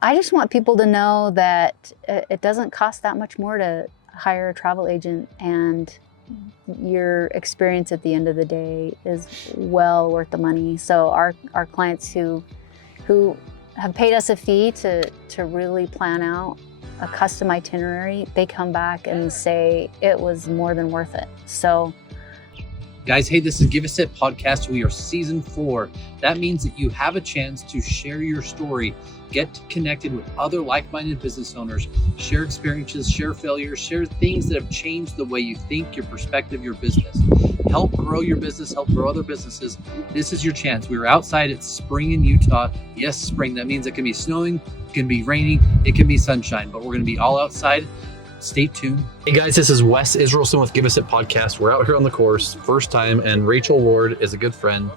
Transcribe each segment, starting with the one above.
I just want people to know that it doesn't cost that much more to hire a travel agent, and your experience at the end of the day is well worth the money. So our clients who have paid us a fee to really plan out a custom itinerary, they come back and say it was more than worth it. So guys, hey, this is Give Us It Podcast. We are season 4. That means that you have a chance to share your story, get connected with other like-minded business owners, share experiences, share failures, share things that have changed the way you think, your perspective, your business. Help grow your business, help grow other businesses. This is your chance. We were outside. It's spring in Utah. Yes, spring. That means it can be snowing, it can be raining, it can be sunshine, but we're going to be all outside. Stay tuned. Hey guys, this is Wes Israelson with Give Us It Podcast. We're out here on the course, first time, and Rachel Ward is a good friend.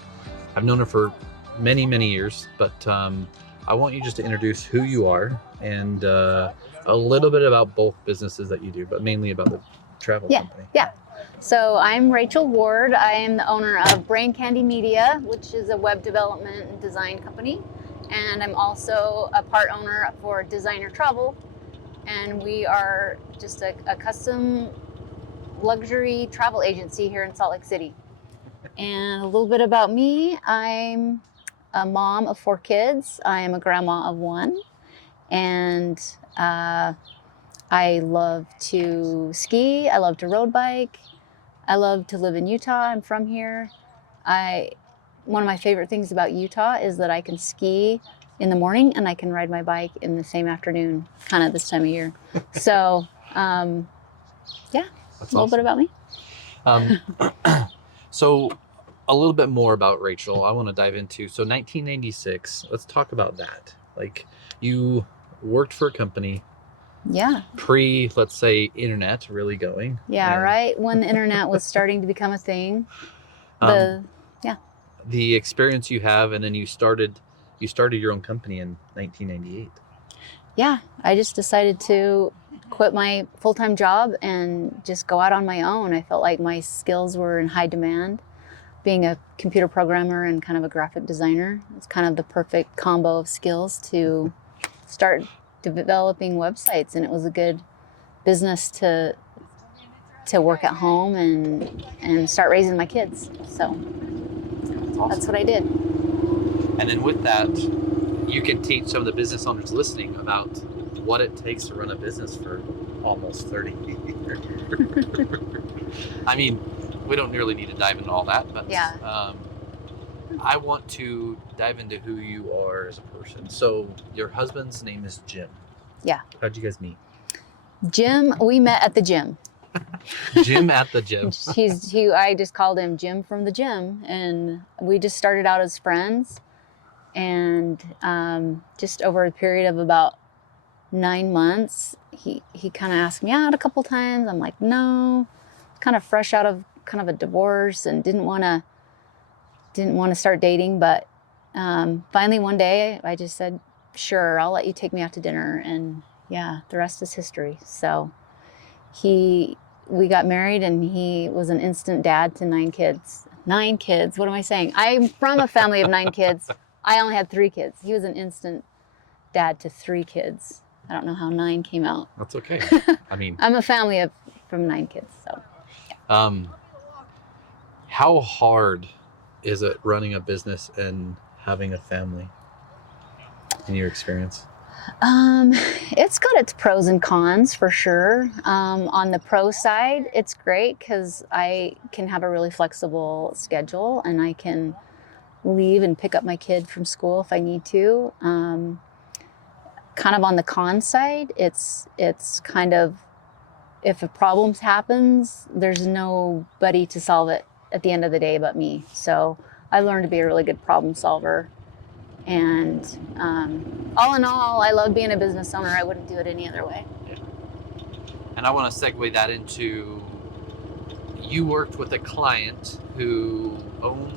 I've known her for many, many years, but I want you just to introduce who you are and a little bit about both businesses that you do, but mainly about the travel company. Yeah. So I'm Rachel Ward. I am the owner of Brain Candy Media, which is a web development and design company. And I'm also a part owner for Designer Travel. And we are just a custom luxury travel agency here in Salt Lake City. And a little bit about me, I'm a mom of 4 kids. I am a grandma of 1. And I love to ski. I love to road bike. I love to live in Utah. I'm from here. One of my favorite things about Utah is that I can ski in the morning and I can ride my bike in the same afternoon, kind of this time of year. So, yeah, That's a little bit about me. So a little bit more about Rachel. I want to dive into, so 1996, let's talk about that. Like, you worked for a company. Yeah. Pre, let's say, internet really going. Yeah, right. When the internet was starting to become a thing. The experience you have, and then you started your own company in 1998. Yeah, I just decided to quit my full-time job and just go out on my own. I felt like my skills were in high demand. Being a computer programmer and kind of a graphic designer, it's kind of the perfect combo of skills to start developing websites, and it was a good business to work at home and start raising my kids. So that's what I did. And then with that, you can teach some of the business owners listening about what it takes to run a business for almost 30 years. I mean, we don't really need to dive into all that, but yeah. I want to dive into who you are as a person. So your husband's name is Jim. Yeah. How'd you guys meet? Jim, we met at the gym. Jim at the gym. I just called him Jim from the gym, and we just started out as friends. And just over a period of about 9 months, he kind of asked me out a couple times. I'm like, no, kind of fresh out of kind of a divorce and didn't want to start dating. But finally one day I just said, sure, I'll let you take me out to dinner. And yeah, the rest is history. So we got married, and he was an instant dad to 9 kids. 9 kids, what am I saying? I'm from a family of 9 kids. I only had 3 kids. He was an instant dad to 3 kids. I don't know how 9 came out. That's okay. I mean, I'm a family from 9 kids, so. Yeah. How hard is it running a business and having a family in your experience? It's got its pros and cons for sure. On the pro side, it's great because I can have a really flexible schedule, and I can leave and pick up my kid from school if I need to. Kind of on the con side, it's kind of, if a problem happens, there's nobody to solve it at the end of the day but me. So I learned to be a really good problem solver. And all in all, I love being a business owner. I wouldn't do it any other way. Yeah. And I want to segue that into, you worked with a client who owned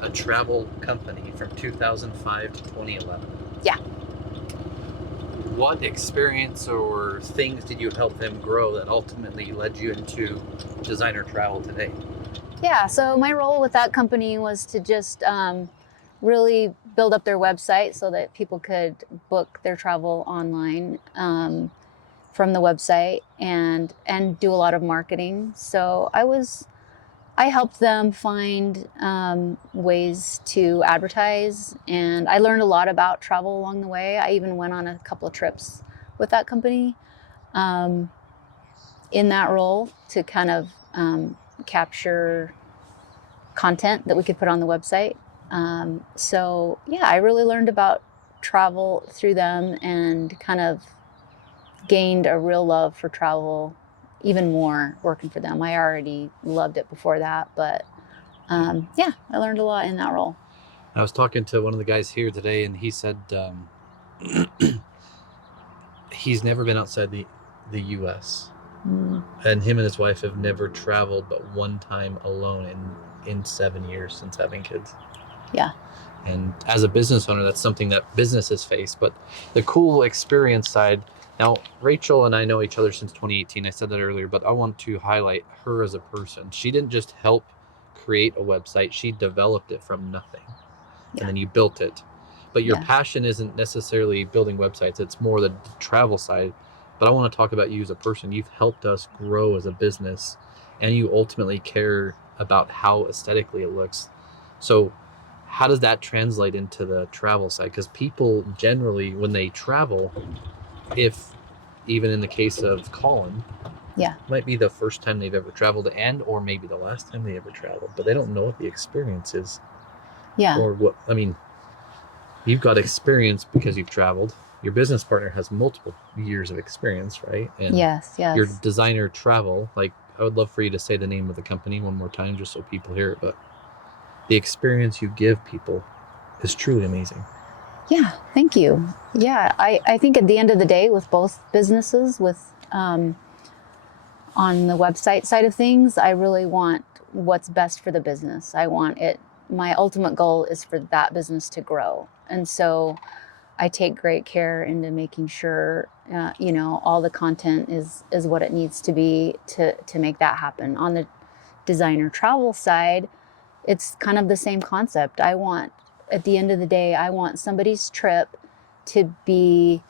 a travel company from 2005 to 2011. Yeah. What experience or things did you help them grow that ultimately led you into Designer Travel today? Yeah, so my role with that company was to just really build up their website so that people could book their travel online from the website and do a lot of marketing. So I helped them find ways to advertise, and I learned a lot about travel along the way. I even went on a couple of trips with that company in that role to kind of capture content that we could put on the website. So yeah, I really learned about travel through them and kind of gained a real love for travel even more working for them. I already loved it before that, but yeah, I learned a lot in that role. I was talking to one of the guys here today, and he said he's never been outside the U.S. And him and his wife have never traveled but one time alone in 7 years since having kids. Yeah. And as a business owner, that's something that businesses face. But the cool experience side, now Rachel and I know each other since 2018. I said that earlier, but I want to highlight her as a person. She didn't just help create a website, she developed it from nothing. Yeah. And then you built it. But your passion isn't necessarily building websites, it's more the travel side. But I want to talk about you as a person. You've helped us grow as a business, and you ultimately care about how aesthetically it looks. So how does that translate into the travel side? Because people generally, when they travel, if even in the case of Colin, might be the first time they've ever traveled, and or maybe the last time they ever traveled, but they don't know what the experience is. Yeah. Or what, I mean, you've got experience because you've traveled. Your business partner has multiple years of experience, right? And yes. Your designer travel, like, I would love for you to say the name of the company one more time just so people hear it, but the experience you give people is truly amazing. Yeah, thank you. Yeah, I think at the end of the day, with both businesses, with on the website side of things, I really want what's best for the business. I want it, my ultimate goal is for that business to grow. And so I take great care into making sure, all the content is what it needs to be to make that happen. On the designer travel side, it's kind of the same concept. At the end of the day, I want somebody's trip to be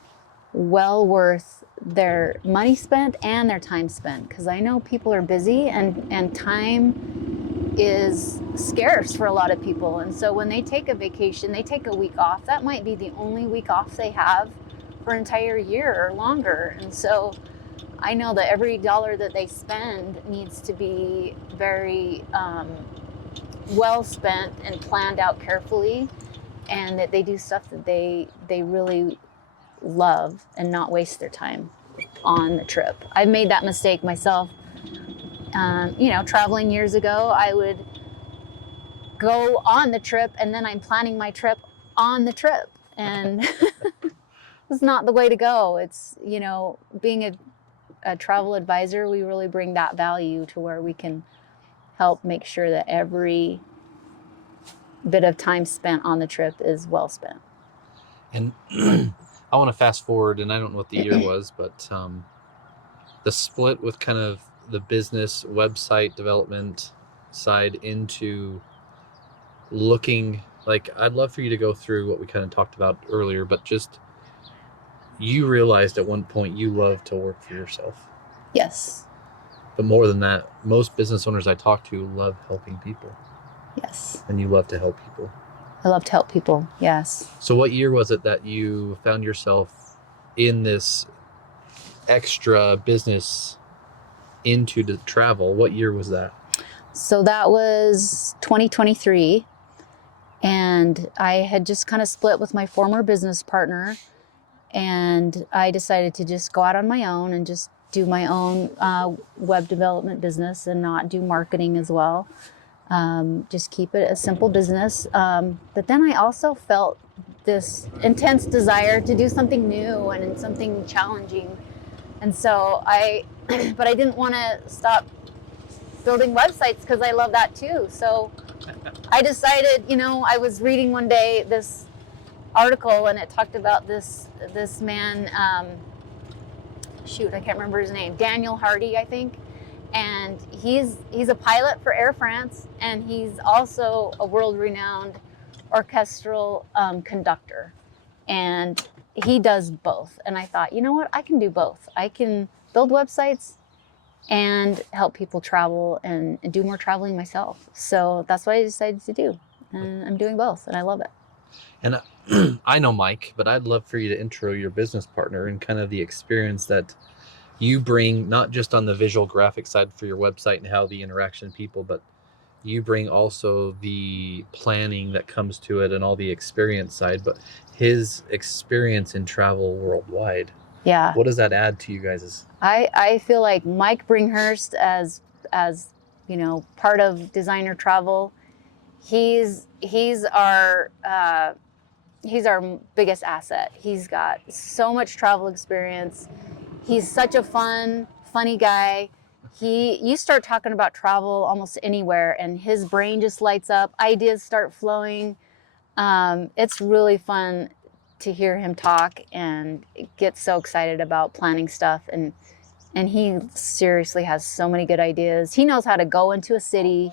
well worth their money spent and their time spent. Because I know people are busy and time is scarce for a lot of people. And so when they take a vacation, they take a week off, that might be the only week off they have for an entire year or longer. And so I know that every dollar that they spend needs to be very well spent and planned out carefully, and that they do stuff that they really love and not waste their time on the trip. I've made that mistake myself. Traveling years ago, I would go on the trip and then I'm planning my trip on the trip, and it's not the way to go. It's, being a travel advisor, we really bring that value to where we can help make sure that every bit of time spent on the trip is well spent. And I want to fast forward, and I don't know what the year was, but the split with kind of the business website development side into looking like, I'd love for you to go through what we kind of talked about earlier, but just, you realized at one point you love to work for yourself. Yes. But more than that, most business owners I talk to love helping people. Yes. And you love to help people. I love to help people, yes. So what year was it that you found yourself in this extra business into the travel? What year was that? So that was 2023. And I had just kind of split with my former business partner. And I decided to just go out on my own and just do my own web development business and not do marketing as well. Just keep it a simple business. But then I also felt this intense desire to do something new and something challenging. And so but I didn't want to stop building websites because I love that too. So I decided, I was reading one day this article and it talked about this man, I can't remember his name, Daniel Hardy, I think. And he's a pilot for Air France, and he's also a world-renowned orchestral conductor, and he does both. And I thought, you know what, I can do both. I can build websites and help people travel and do more traveling myself. So that's what I decided to do, and I'm doing both, and I love it. And I know Mike, but I'd love for you to intro your business partner and kind of the experience that you bring, not just on the visual graphic side for your website and how the interaction people, but you bring also the planning that comes to it and all the experience side, but his experience in travel worldwide. Yeah. What does that add to you guys'? I feel like Mike Bringhurst, as you know, part of Designer Travel, he's our biggest asset. He's got so much travel experience. He's such a funny guy. You start talking about travel almost anywhere, and his brain just lights up. Ideas start flowing. It's really fun to hear him talk and get so excited about planning stuff. And he seriously has so many good ideas. He knows how to go into a city,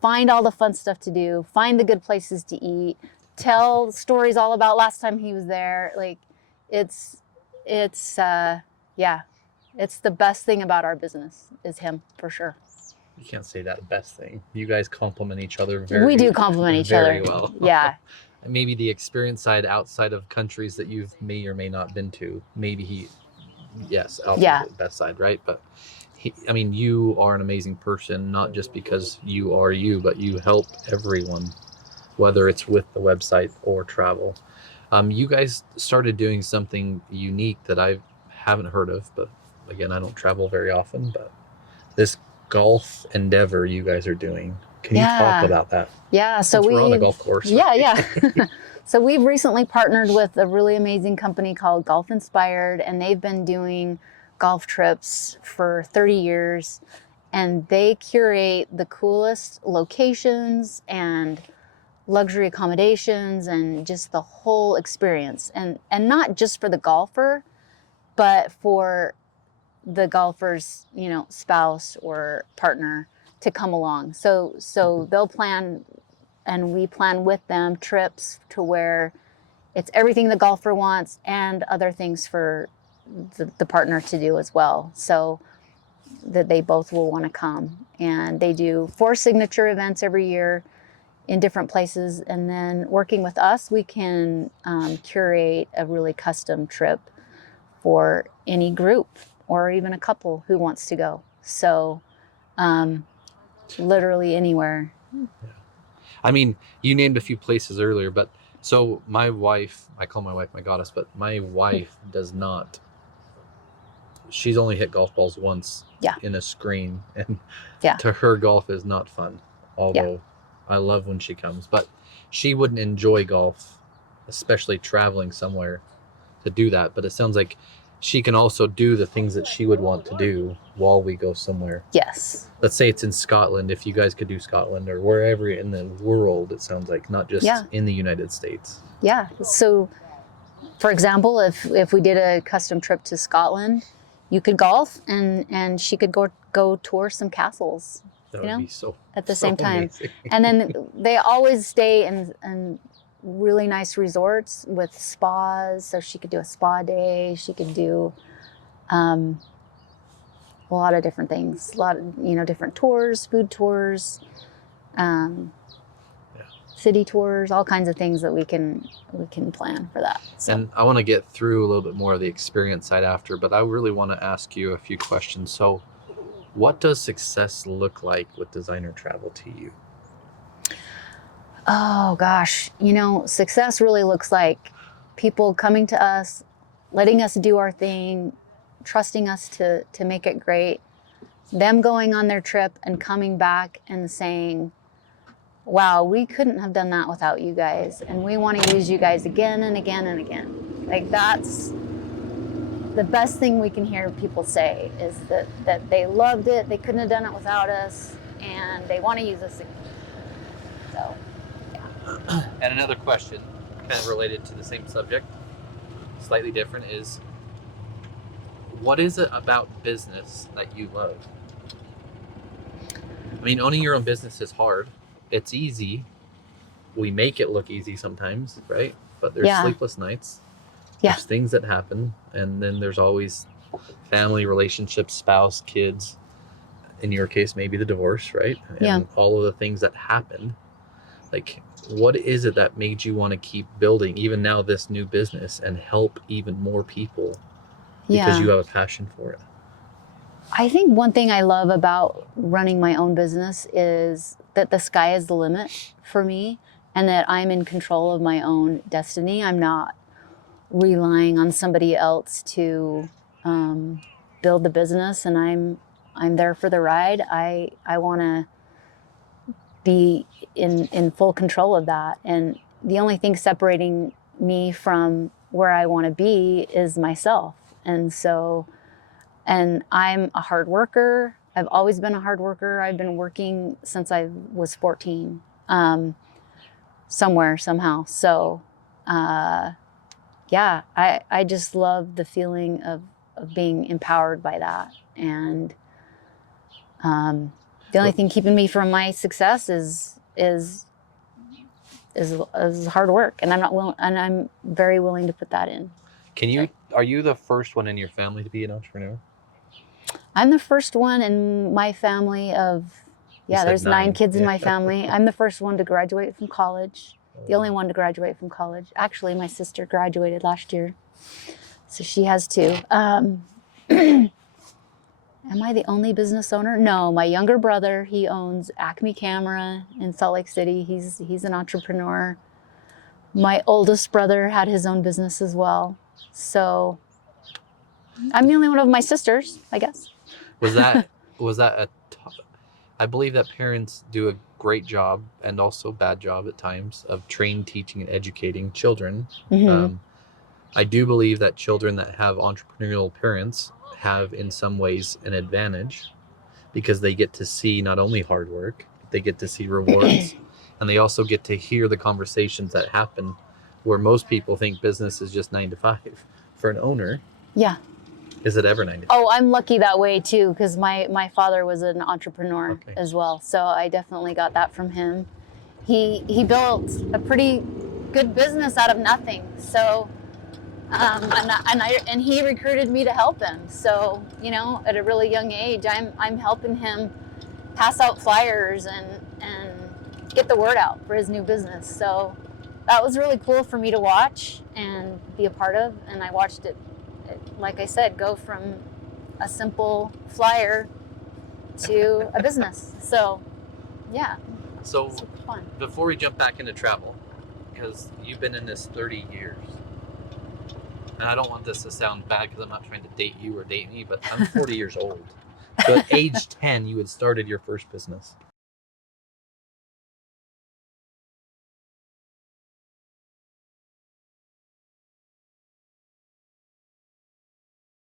find all the fun stuff to do, find the good places to eat, tell stories all about last time he was there. Like, it's the best thing about our business is him, for sure. You can't say that best thing. You guys complement each other We do complement each other very well. Yeah. Maybe the experience side outside of countries that you've may or may not been to, maybe the best side, right? But you are an amazing person, not just because you are you, but you help everyone, whether it's with the website or travel. You guys started doing something unique that I haven't heard of, but again, I don't travel very often, but this golf endeavor you guys are doing. Can you talk about that? Yeah, so we're on a golf course. Yeah. So we've recently partnered with a really amazing company called Golf Inspired, and they've been doing golf trips for 30 years, and they curate the coolest locations and luxury accommodations and just the whole experience, and not just for the golfer, but for the golfer's, you know, spouse or partner to come along. So they'll plan, and we plan with them trips to where it's everything the golfer wants and other things for the partner to do as well, so that they both will want to come. And they do 4 signature events every year in different places, and then working with us, we can curate a really custom trip for any group or even a couple who wants to go. So literally anywhere. I mean, you named a few places earlier, but so my wife, I call my wife my goddess, but my wife does not. She's only hit golf balls once in a screen, and to her, golf is not fun. Although I love when she comes, but she wouldn't enjoy golf, especially traveling somewhere to do that. But it sounds like she can also do the things that she would want to do while we go somewhere. Yes. Let's say it's in Scotland. If you guys could do Scotland or wherever in the world, it sounds like, not just in the United States. Yeah. So, for example, if we did a custom trip to Scotland, you could golf and she could go tour some castles. That would be at the same time. Amazing. And then they always stay in really nice resorts with spas, so she could do a spa day. She could do a lot of different things, a lot of different tours, food tours, city tours, all kinds of things that we can plan for that. So. And I want to get through a little bit more of the experience side after, but I really want to ask you a few questions. So what does success look like with Designer Travel to you? Oh gosh, success really looks like people coming to us, letting us do our thing, trusting us to make it great, them going on their trip and coming back and saying, wow, we couldn't have done that without you guys, and we want to use you guys again and again and again. Like, that's the best thing we can hear people say, is that they loved it, they couldn't have done it without us, and they want to use us again. So. And another question, kind of related to the same subject, slightly different, is what is it about business that you love? I mean, owning your own business is hard. It's easy, we make it look easy sometimes, right? But there's Yeah. sleepless nights. Yeah. There's things that happen, and then there's always family, relationships, spouse, kids. In your case, maybe the divorce, right? And Yeah. all of the things that happen. Like, what is it that made you want to keep building, even now, this new business and help even more people because Yeah. you have a passion for it? I think one thing I love about running my own business is that the sky is the limit for me, and that I'm in control of my own destiny. I'm not relying on somebody else to build the business, and I'm there for the ride. I want to be in full control of that, and the only thing separating me from where I want to be is myself. And I'm a hard worker. I've always been a hard worker. I've been working since I was 14, somewhere, somehow. So, yeah, I just love the feeling of being empowered by that. And the only thing keeping me from my success is hard work, and I'm very willing to put that in. Are you the first one in your family to be an entrepreneur? I'm the first one in my family of, there's 9 kids in my family. I'm the first one to graduate from college, the only one to graduate from college. Actually, my sister graduated last year, so she has 2. Am I the only business owner? No, my younger brother, he owns Acme Camera in Salt Lake City. He's an entrepreneur. My oldest brother had his own business as well. So I'm the only one of my sisters, I guess. Was that I believe that parents do a great job, and also bad job at times, of training, teaching, and educating children. Mm-hmm. I do believe that children that have entrepreneurial parents have in some ways an advantage, because they get to see not only hard work, but they get to see rewards, and they also get to hear the conversations that happen where most people think business is just 9 to 5. For an owner, Yeah. is it ever 9 to 5? Oh, I'm lucky that way too, because my father was an entrepreneur as well. So I definitely got that from him. He built a pretty good business out of nothing. So and he recruited me to help him. So, at a really young age, I'm helping him pass out flyers and get the word out for his new business. So that was really cool for me to watch and be a part of. And I watched it, like I said, go from a simple flyer to a business. So, yeah. So super fun. Before we jump back into travel, because you've been in this 30 years, and I don't want this to sound bad because I'm not trying to date you or date me, but I'm 40 years old. So at age 10, you had started your first business.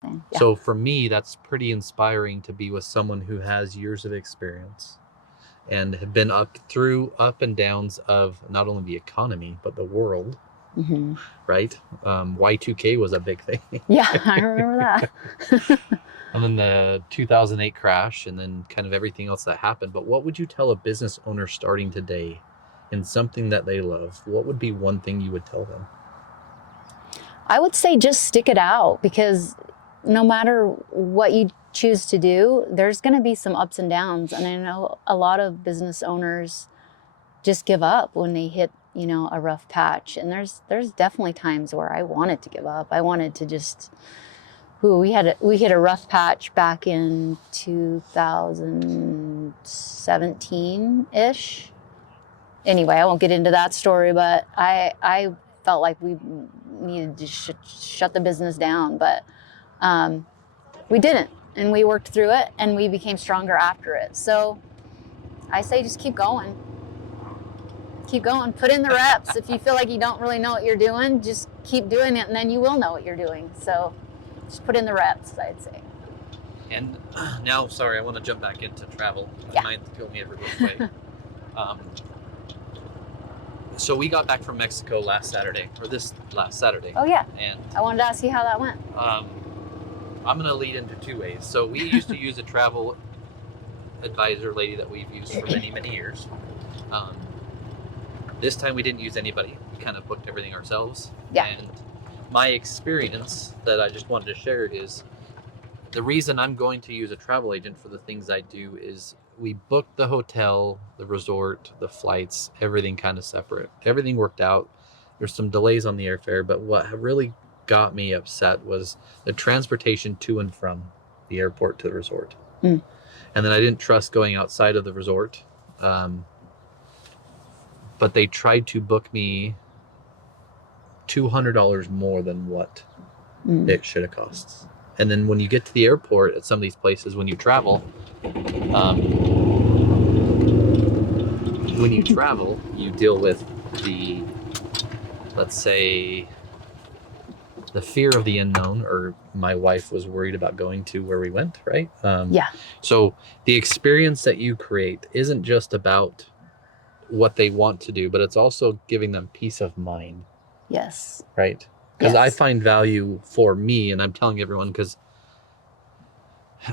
Yeah. So for me, that's pretty inspiring to be with someone who has years of experience and have been up and downs of not only the economy, but the world. Mm-hmm. Right? Y2K was a big thing. Yeah, I remember that. And then the 2008 crash, and then kind of everything else that happened. But what would you tell a business owner starting today in something that they love? What would be one thing you would tell them? I would say just stick it out, because no matter what you choose to do, there's going to be some ups and downs. And I know a lot of business owners just give up when they hit, a rough patch. And there's definitely times where I wanted to give up. I wanted to just, we hit a rough patch back in 2017-ish. Anyway, I won't get into that story, but I felt like we needed to shut the business down, but we didn't, and we worked through it, and we became stronger after it. So I say just keep going, put in the reps. If you feel like you don't really know what you're doing, just keep doing it, and then you will know what you're doing. So just put in the reps, I'd say. And now, sorry, I want to jump back into travel. Yeah. Mind feel me every which way. So we got back from Mexico last Saturday. Oh yeah. And I wanted to ask you how that went. I'm going to lead into 2 ways. So we used to use a travel advisor lady that we've used for many, many years. This time we didn't use anybody. We kind of booked everything ourselves. Yeah. And my experience that I just wanted to share is the reason I'm going to use a travel agent for the things I do is we booked the hotel, the resort, the flights, everything kind of separate. Everything worked out. There's some delays on the airfare, but what really got me upset was the transportation to and from the airport to the resort. Mm. And then I didn't trust going outside of the resort. But they tried to book me $200 more than what it should have cost. And then when you get to the airport at some of these places, when you travel, you deal with the, let's say, the fear of the unknown, or my wife was worried about going to where we went, right? Yeah. So the experience that you create isn't just about what they want to do, but it's also giving them peace of mind. Yes. Right? Because I Yes. find value for me, and I'm telling everyone, because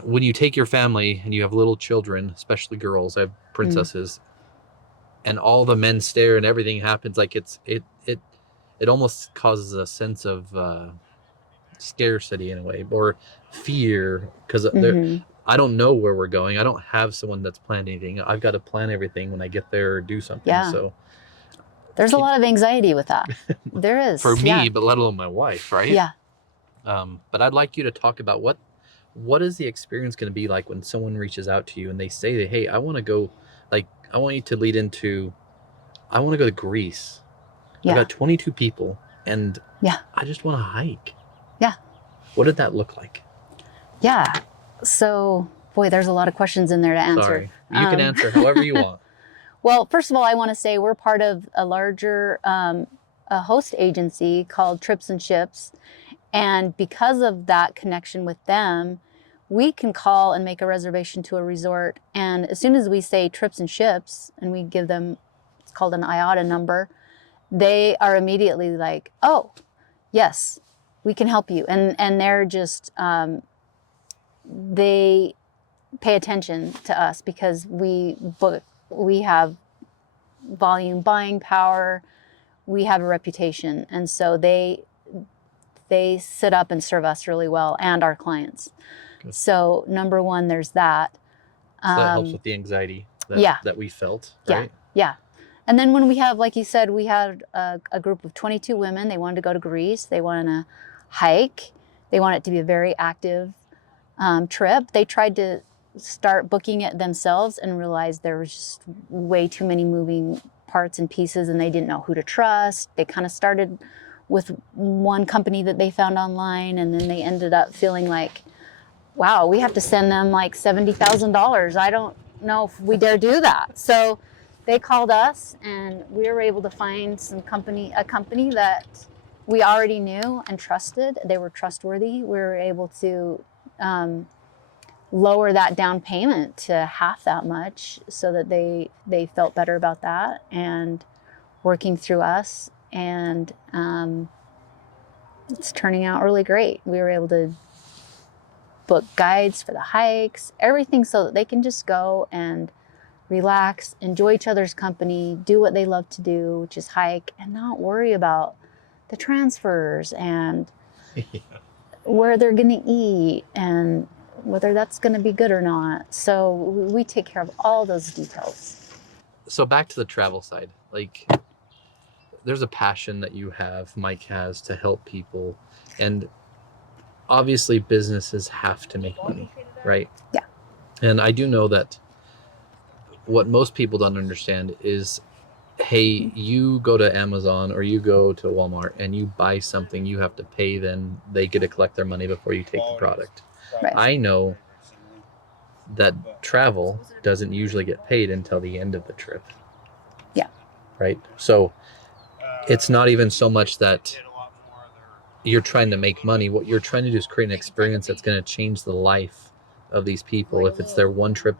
when you take your family and you have little children, especially girls, I have princesses, and all the men stare and everything happens, like it almost causes a sense of scarcity in a way, or fear, because I don't know where we're going. I don't have someone that's planned anything. I've got to plan everything when I get there or do something. Yeah. So there's a lot of anxiety with that. There is. For me, Yeah. but let alone my wife, right? Yeah. But I'd like you to talk about what is the experience going to be like when someone reaches out to you and they say, hey, I want to go, like, I want you to lead into, I want to go to Greece. Yeah. I've got 22 people and I just want to hike. Yeah. What did that look like? Yeah. So, boy, there's a lot of questions in there to answer. Sorry. You can answer however you want. Well, first of all, I want to say we're part of a larger a host agency called Trips and Ships. And because of that connection with them, we can call and make a reservation to a resort. And as soon as we say Trips and Ships and we give them, it's called an IATA number, they are immediately like, oh, yes, we can help you. And they're just, they pay attention to us because we have volume buying power, we have a reputation. And so they sit up and serve us really well and our clients. Good. So number one, there's that. So that helps with the anxiety that we felt, right? Yeah. And then when we have, like you said, we had a group of 22 women. They wanted to go to Greece. They wanted to hike. They want it to be a very active trip. They tried to start booking it themselves and realized there was just way too many moving parts and pieces and they didn't know who to trust. They kind of started with one company that they found online and then they ended up feeling like, wow, we have to send them like $70,000. I don't know if we dare do that. So they called us and we were able to find a company that we already knew and trusted. They were trustworthy. We were able to lower that down payment to half that much so that they felt better about that and working through us. And it's turning out really great. We were able to book guides for the hikes, everything so that they can just go and relax, enjoy each other's company, do what they love to do, which is hike, and not worry about the transfers and where they're going to eat and whether that's going to be good or not. So we take care of all those details. So back to the travel side, like there's a passion that you have, Mike has, to help people. And obviously businesses have to make money, right? Yeah. And I do know that what most people don't understand is, hey, you go to Amazon or you go to Walmart and you buy something, you have to pay, then they get to collect their money before you take the product. Right. I know that travel doesn't usually get paid until the end of the trip. Yeah. Right? So it's not even so much that you're trying to make money. What you're trying to do is create an experience that's going to change the life of these people. If it's their one trip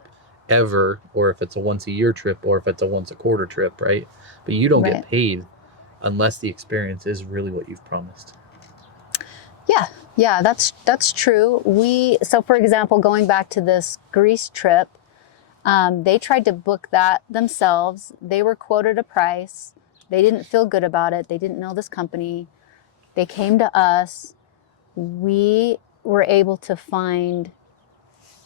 ever, or if it's a once a year trip, or if it's a once a quarter trip, right? But you don't get paid unless the experience is really what you've promised. Yeah, that's true. So for example, going back to this Greece trip, they tried to book that themselves. They were quoted a price. They didn't feel good about it. They didn't know this company. They came to us. We were able to find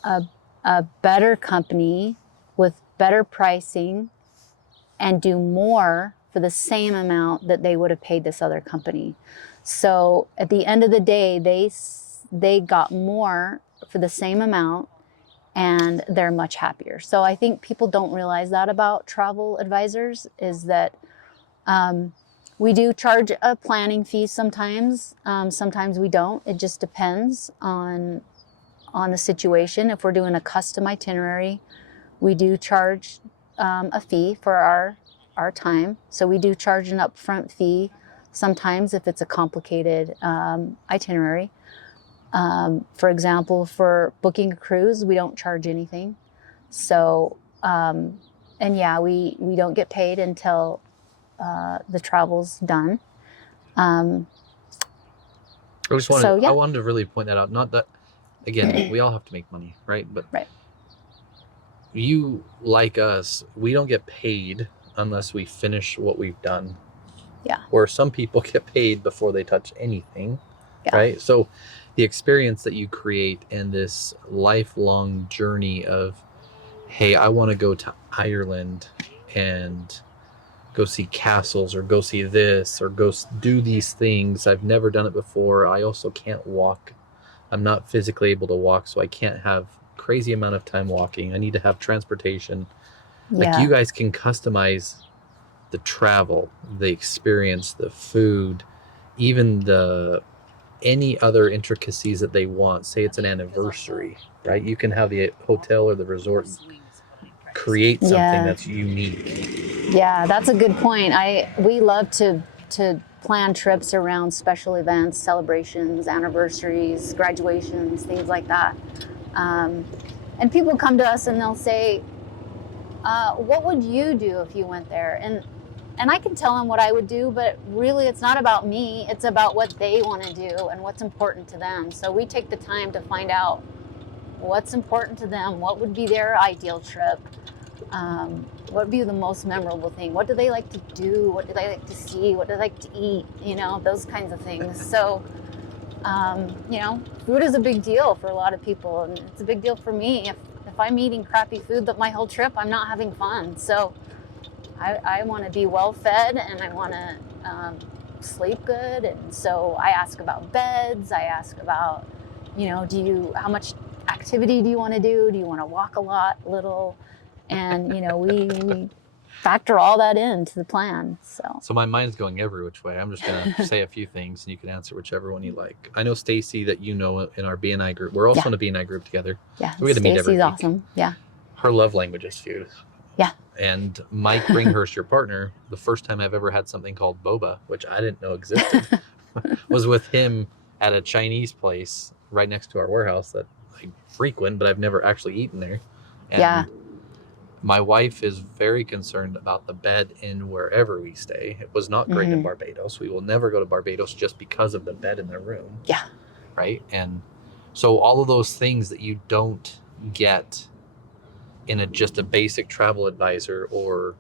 a better company with better pricing and do more for the same amount that they would have paid this other company. So at the end of the day, they got more for the same amount, and they're much happier. So I think people don't realize that about travel advisors, is that we do charge a planning fee sometimes. Sometimes we don't. It just depends on the situation. If we're doing a custom itinerary, we do charge a fee for our time. So we do charge an upfront fee sometimes if it's a complicated itinerary. For example, for booking a cruise, we don't charge anything. So, and yeah, we don't get paid until the travel's done. I yeah. I wanted to really point that out. Not that, again, we all have to make money, right? But Right. you, like us, we don't get paid unless we finish what we've done. Yeah. Where some people get paid before they touch anything, Yeah. right? So the experience that you create and this lifelong journey of, hey, I want to go to Ireland and go see castles, or go see this, or go do these things. I've never done it before. I also can't walk. I'm not physically able to walk, so I can't have crazy amount of time walking. I need to have transportation. Yeah. Like, you guys can customize the travel, the experience, the food, even any other intricacies that they want. Say it's an anniversary, right? You can have the hotel or the resort create something that's unique. Yeah, that's a good point. We love to plan trips around special events, celebrations, anniversaries, graduations, things like that. And people come to us and they'll say, what would you do if you went there? And I can tell them what I would do, but really it's not about me. It's about what they want to do and what's important to them. So we take the time to find out what's important to them, what would be their ideal trip, what would be the most memorable thing, what do they like to do, what do they like to see, what do they like to eat, those kinds of things. So, food is a big deal for a lot of people, and it's a big deal for me. If I'm eating crappy food my whole trip, I'm not having fun. So I want to be well fed, and I want to sleep good. And so I ask about beds. I ask about, how much activity do you want to do? Do you want to walk a lot, little? And, we factor all that into the plan. So my mind's going every which way. I'm just going to say a few things and you can answer whichever one you like. I know Stacy, that in our BNI group. We're also in a BNI group together. Yeah, we get to meet every week. Stacy's awesome. Yeah. Her love language is food. Yeah. And Mike Bringhurst, your partner, the first time I've ever had something called boba, which I didn't know existed, was with him at a Chinese place right next to our warehouse that I frequent, but I've never actually eaten there. And my wife is very concerned about the bed in wherever we stay. It was not great in Barbados. We will never go to Barbados just because of the bed in the room. Yeah. Right? And so all of those things that you don't get in just a basic travel advisor, or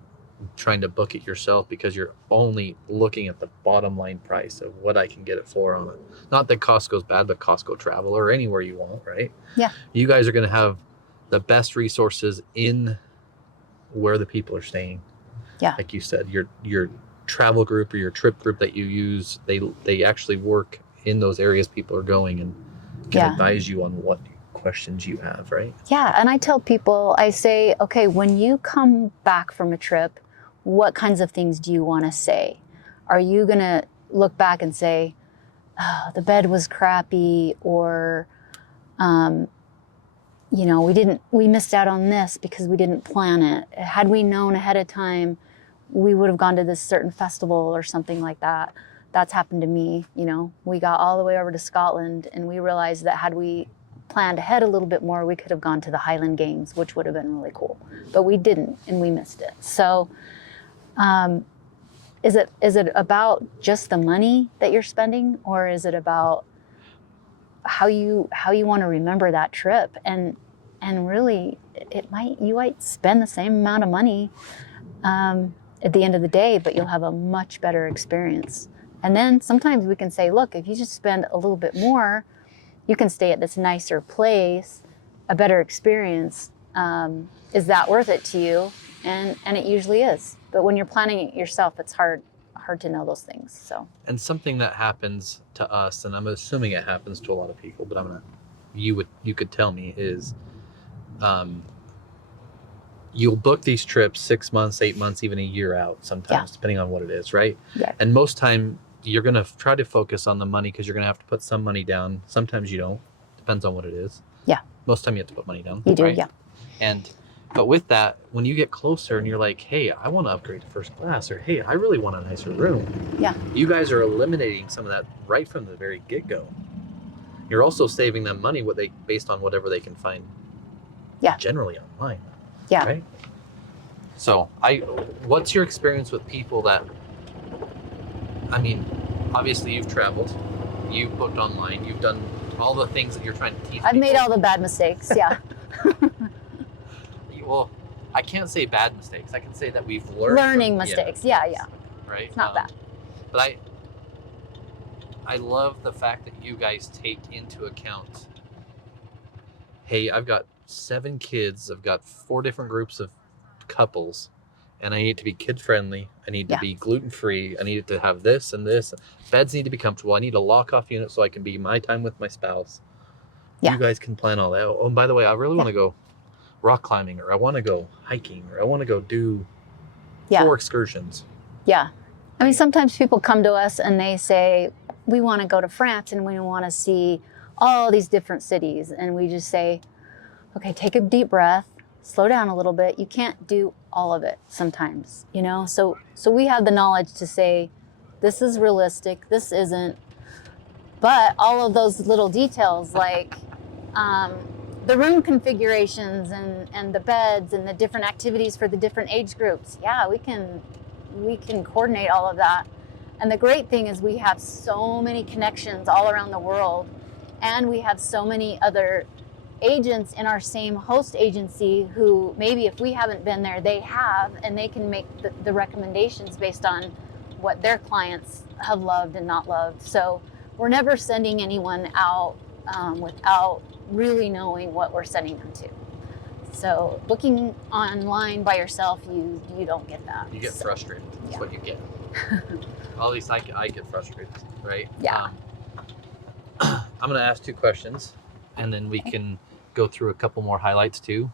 trying to book it yourself because you're only looking at the bottom line price of what I can get it for on it. Not that Costco's bad, but Costco Travel or anywhere you want, right? Yeah. You guys are going to have the best resources in where the people are staying. Yeah. Like you said, your travel group or your trip group that you use, they actually work in those areas people are going and can advise you on what questions you have, right? Yeah. And I tell people, I say, okay, when you come back from a trip, what kinds of things do you want to say? Are you going to look back and say, oh, the bed was crappy, or, we missed out on this because we didn't plan it. Had we known ahead of time, we would have gone to this certain festival or something like that. That's happened to me. We got all the way over to Scotland and we realized that had we planned ahead a little bit more, we could have gone to the Highland Games, which would have been really cool, but we didn't, and we missed it. So, is it about just the money that you're spending, or is it about how you want to remember that trip? And really, you might spend the same amount of money. at the end of the day, but you'll have a much better experience. And then sometimes we can say, look, if you just spend a little bit more, you can stay at this nicer place, a better experience. Is that worth it to you? And it usually is. But when you're planning it yourself, it's hard to know those things. So. And something that happens to us, and I'm assuming it happens to a lot of people, but you could tell me, is you'll book these trips 6 months, 8 months, even a year out sometimes, depending on what it is, right? Yeah. And most time you're going to try to focus on the money because you're going to have to put some money down. Sometimes you don't. Depends on what it is. Yeah. Most time you have to put money down. You do, right? yeah. But with that, when you get closer and you're like, hey, I want to upgrade to first class, or hey, I really want a nicer room. Yeah. You guys are eliminating some of that right from the very get-go. You're also saving them money based on whatever they can find generally online. Yeah. Right? So what's your experience with people that, I mean, obviously you've traveled, you've booked online, you've done all the things that you're trying to teach I've people. made all the bad mistakes, yeah. Well, I can't say bad mistakes. I can say that we've learned. Learning mistakes, yeah. Right? It's not bad. But I love the fact that you guys take into account, hey, I've got 7 kids, I've got 4 different groups of couples, and I need to be kid friendly, I need to be gluten free, I need to have this and this, beds need to be comfortable, I need a lock off unit so I can be my time with my spouse. You guys can plan all that. Oh, and by the way, I really want to go rock climbing, or I want to go hiking, or I want to go do 4 excursions. Yeah. I mean, sometimes people come to us and they say, we want to go to France and we want to see all these different cities. And we just say, okay, take a deep breath, slow down a little bit. You can't do all of it sometimes, you know? So we have the knowledge to say, this is realistic, this isn't. But all of those little details, like the room configurations and the beds and the different activities for the different age groups, we can coordinate all of that. And the great thing is we have so many connections all around the world, and we have so many other agents in our same host agency who maybe if we haven't been there, they have, and they can make the recommendations based on what their clients have loved and not loved. So we're never sending anyone out without really knowing what we're sending them to. So booking online by yourself, you don't get that. You get frustrated. That's what you get. At least I get frustrated, right? Yeah. I'm going to ask 2 questions, and then we can go through a couple more highlights too.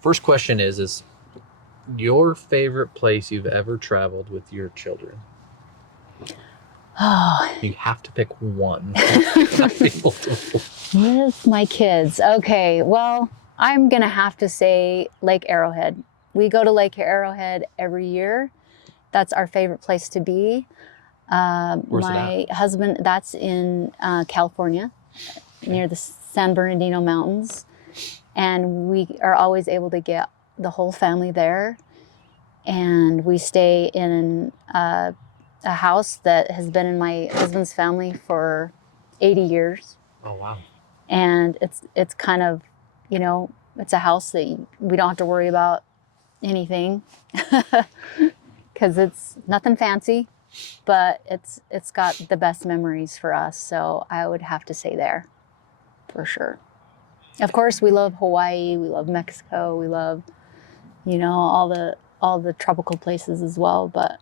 First question is your favorite place you've ever traveled with your children? Oh. You have to pick one. With my kids. Okay, well, I'm going to have to say Lake Arrowhead. We go to Lake Arrowhead every year. That's our favorite place to be. Where's my husband, that's in California, near the San Bernardino Mountains. And we are always able to get the whole family there. And we stay in a house that has been in my husband's family for 80 years. Oh, wow. And it's kind of, you know, it's a house that we don't have to worry about anything because it's nothing fancy, but it's got the best memories for us. So I would have to say there for sure. Of course, we love Hawaii, we love Mexico, we love, you know, all the tropical places as well, but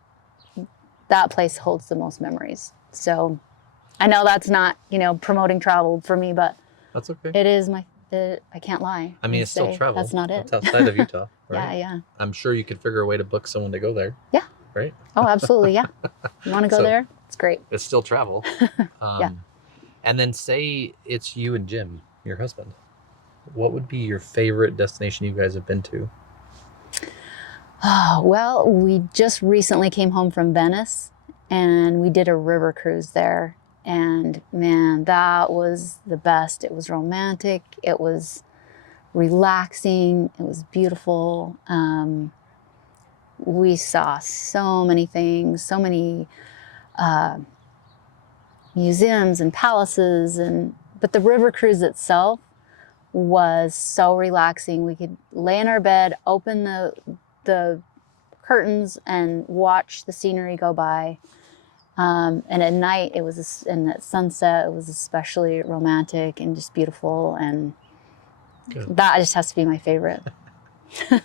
that place holds the most memories. So I know that's not, you know, promoting travel for me, but that's okay. It is I can't lie. I mean, it's still travel. That's not it. It's outside of Utah, right? Yeah. I'm sure you could figure a way to book someone to go there. Yeah. Right? Oh, absolutely, yeah. You want to go there? It's great. It's still travel. Yeah. And then say it's you and Jim, your husband. What would be your favorite destination you guys have been to? Oh, well, we just recently came home from Venice and we did a river cruise there. And man, that was the best. It was romantic. It was relaxing. It was beautiful. We saw so many things, so many museums and palaces, but the river cruise itself was so relaxing. We could lay in our bed, open the curtains and watch the scenery go by. And at night, and at sunset, it was especially romantic and just beautiful. And Good. that just has to be my favorite. I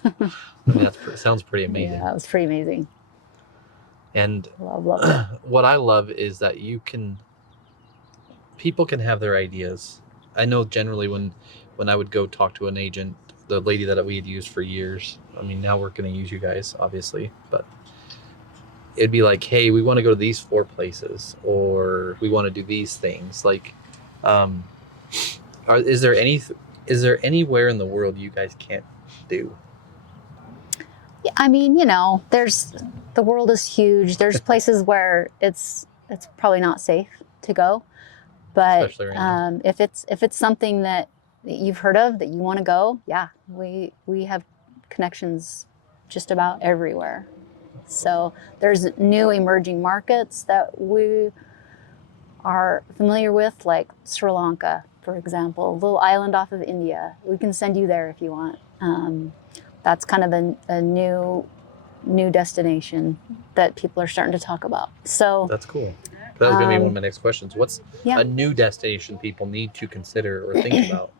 mean, sounds pretty amazing. Yeah, it was pretty amazing. And Loved it. what I love is that people can have their ideas. I know generally when I would go talk to an agent, the lady that we had used for years, I mean, now we're going to use you guys, obviously, but it'd be like, hey, we want to go to these 4 places, or we want to do these things. Like, is there anywhere in the world you guys can't do? Yeah, I mean, the world is huge. There's places where it's probably not safe to go, but Especially right now. if it's something that you've heard of that you want to go, yeah, we have connections just about everywhere. So there's new emerging markets that we are familiar with, like Sri Lanka, for example, a little island off of India. We can send you there if you want. That's kind of a new destination that people are starting to talk about. So That's cool. That was going to be one of my next questions. What's a new destination people need to consider or think about?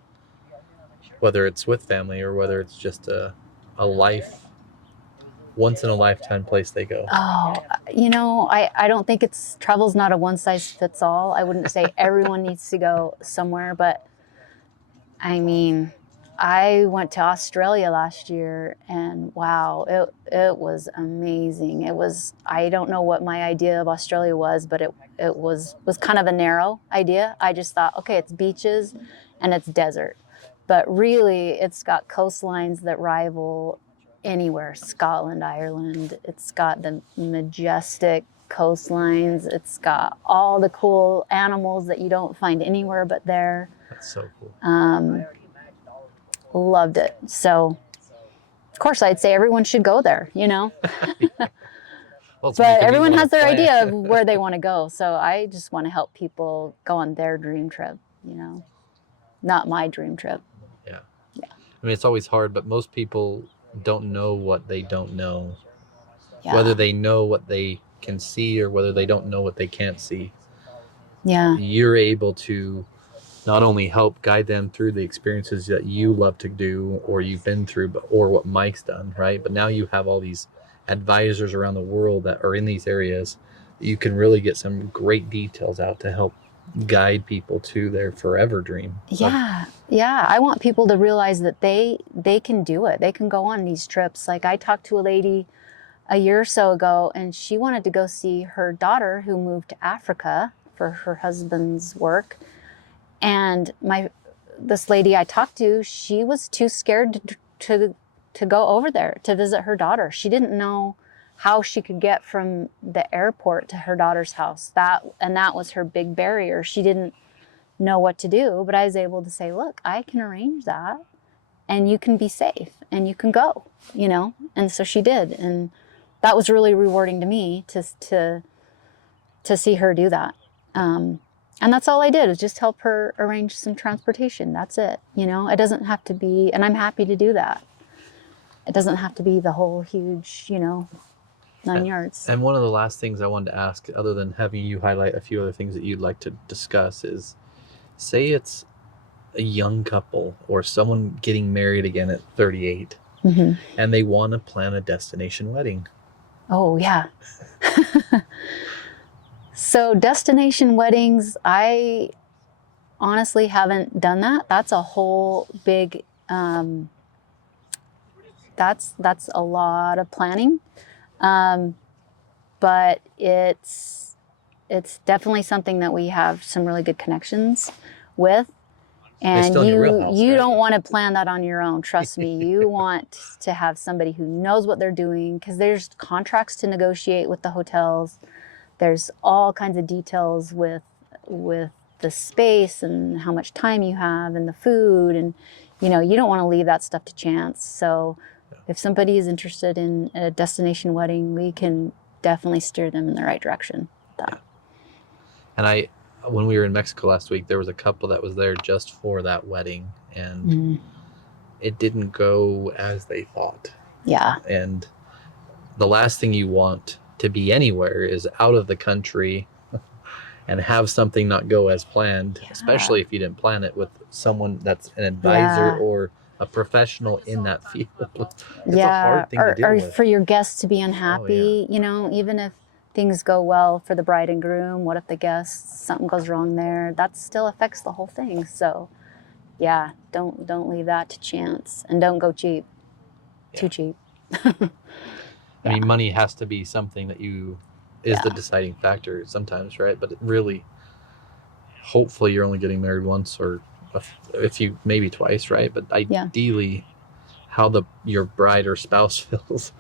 Whether it's with family or whether it's just a once in a lifetime place they go. Oh, I don't think travel's not a one size fits all. I wouldn't say everyone needs to go somewhere, but I mean, I went to Australia last year and wow, it was amazing. I don't know what my idea of Australia was, but it was kind of a narrow idea. I just thought, okay, it's beaches and it's desert. But really, it's got coastlines that rival anywhere. Scotland, Ireland. It's got the majestic coastlines. It's got all the cool animals that you don't find anywhere but there. That's so cool. Loved it. So, of course, I'd say everyone should go there, Well, but everyone has their idea of where they want to go. So I just want to help people go on their dream trip, not my dream trip. Yeah. I mean, it's always hard, but most people don't know what they don't know. Yeah. Whether they know what they can see or whether they don't know what they can't see. Yeah. You're able to not only help guide them through the experiences that you love to do or you've been through, or what Mike's done, right? But now you have all these advisors around the world that are in these areas. You can really get some great details out to help guide people to their forever dream. Yeah. I want people to realize that they can do it. They can go on these trips. Like I talked to a lady a year or so ago, and she wanted to go see her daughter who moved to Africa for her husband's work. And this lady I talked to, she was too scared to go over there to visit her daughter. She didn't know how she could get from the airport to her daughter's house. That was her big barrier. She didn't know what to do, but I was able to say, look, I can arrange that and you can be safe and you can go, And so she did. And that was really rewarding to me to see her do that. And that's all I did, was just help her arrange some transportation. That's it. It doesn't have to be, and I'm happy to do that. It doesn't have to be the whole huge, 9 yards. And one of the last things I wanted to ask, other than having you highlight a few other things that you'd like to discuss, is say it's a young couple or someone getting married again at 38 and they want to plan a destination wedding. Oh, yeah. So destination weddings, I honestly haven't done that. That's a whole big, that's a lot of planning. But it's definitely something that we have some really good connections with. And you don't want to plan that on your own. Trust me. You want to have somebody who knows what they're doing, because there's contracts to negotiate with the hotels. There's all kinds of details with the space and how much time you have and the food, and you don't want to leave that stuff to chance. So if somebody is interested in a destination wedding, we can definitely steer them in the right direction. And when we were in Mexico last week, there was a couple that was there just for that wedding, and it didn't go as they thought. Yeah. And the last thing you want to be anywhere is out of the country and have something not go as planned, especially if you didn't plan it with someone that's an advisor or a professional in that field. It's a hard thing to deal with. Or for your guests to be unhappy, you know, even if things go well for the bride and groom, what if the guests, something goes wrong there? That still affects the whole thing. So yeah, don't leave that to chance, and don't go cheap. Too cheap. I mean, money has to be something that is the deciding factor sometimes, right? But it really, hopefully you're only getting married once, or if you maybe twice, right? But ideally, how your bride or spouse feels,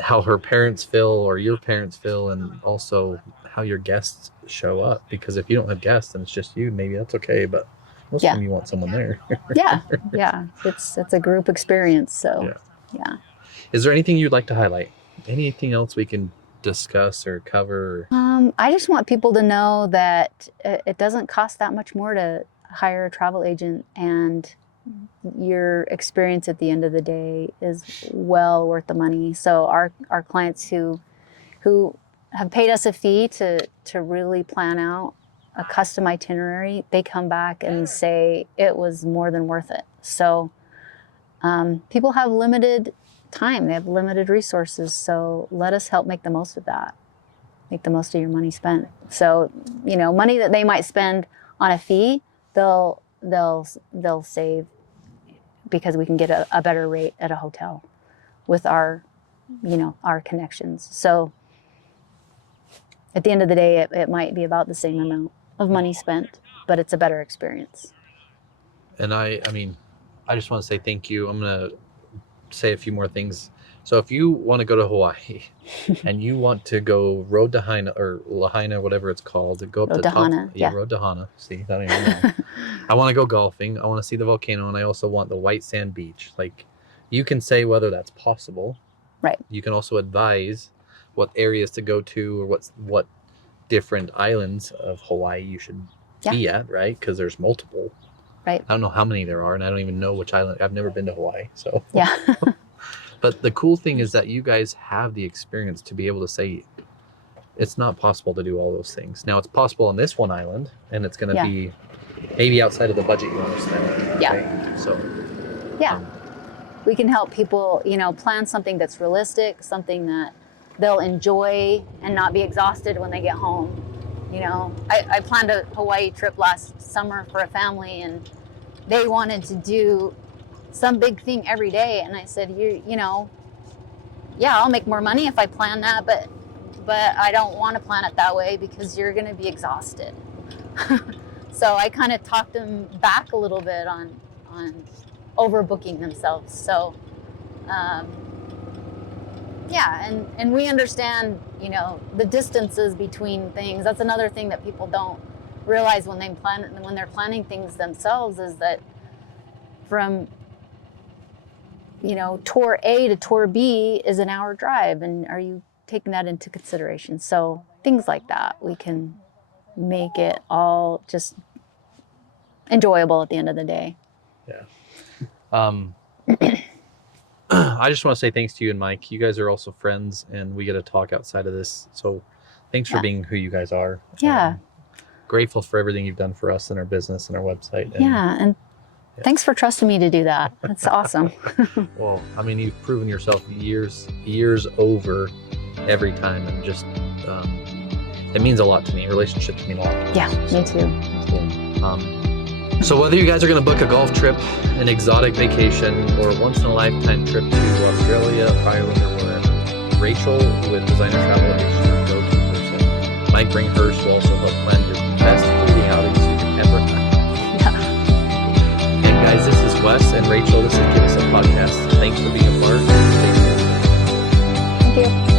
how her parents feel or your parents feel, and also how your guests show up. Because if you don't have guests and it's just you, maybe that's okay, but most of the time you want someone there. It's a group experience. So yeah. Is there anything you'd like to highlight? Anything else we can discuss or cover? I just want people to know that it doesn't cost that much more to hire a travel agent, and your experience at the end of the day is well worth the money. So our clients who have paid us a fee to really plan out a custom itinerary, they come back and say it was more than worth it. So people have limited time, they have limited resources, so let us help make the most of that. Make the most of your money spent. So, you know, money that they might spend on a fee, they'll save because we can get a better rate at a hotel with our connections. So at the end of the day, it might be about the same amount of money spent, but it's a better experience. And I mean, I just want to say thank you. I'm going to say a few more things. So if you want to go to Hawaii and you want to go Road to Haina or Lahaina, whatever it's called, to go up to the top. Road to Hana. See, I don't even know. I want to go golfing. I want to see the volcano, and I also want the white sand beach. Like, you can say whether that's possible. Right. You can also advise what areas to go to, or what different islands of Hawaii you should be at, right? Because there's multiple. Right. I don't know how many there are, and I don't even know which island. I've never been to Hawaii, so. Yeah. But the cool thing is that you guys have the experience to be able to say it's not possible to do all those things. Now, it's possible on this one island, and it's going to be maybe outside of the budget you want to spend. Yeah. Right? So. Yeah. We can help people, plan something that's realistic, something that they'll enjoy and not be exhausted when they get home. I planned a Hawaii trip last summer for a family, and they wanted to do some big thing every day. And I said, I'll make more money if I plan that, but I don't want to plan it that way because you're going to be exhausted. So I kind of talked them back a little bit on overbooking themselves. So, and we understand, the distances between things. That's another thing that people don't realize when they're planning things themselves, is that from tour A to tour B is an hour drive, and are you taking that into consideration? So things like that, we can make it all just enjoyable at the end of the day. Yeah. I just want to say thanks to you and Mike. You guys are also friends, and we get to talk outside of this. So thanks for being who you guys are. Yeah. Grateful for everything you've done for us and our business and our website. And thanks for trusting me to do that. That's awesome. Well, I mean, you've proven yourself years over every time, and just it means a lot to me. Relationships mean a lot. Yeah, me too. So whether you guys are going to book a golf trip, an exotic vacation, or a once-in-a-lifetime trip to Australia, Ireland, or wherever, Rachel with Designer Travel is your go-to person. Mike Bringhurst will also help plan your best foodie outings you can ever have. Yeah. And guys, this is Wes and Rachel. This is Give Us a Podcast. Thanks for being a part. Stay tuned. Thank you.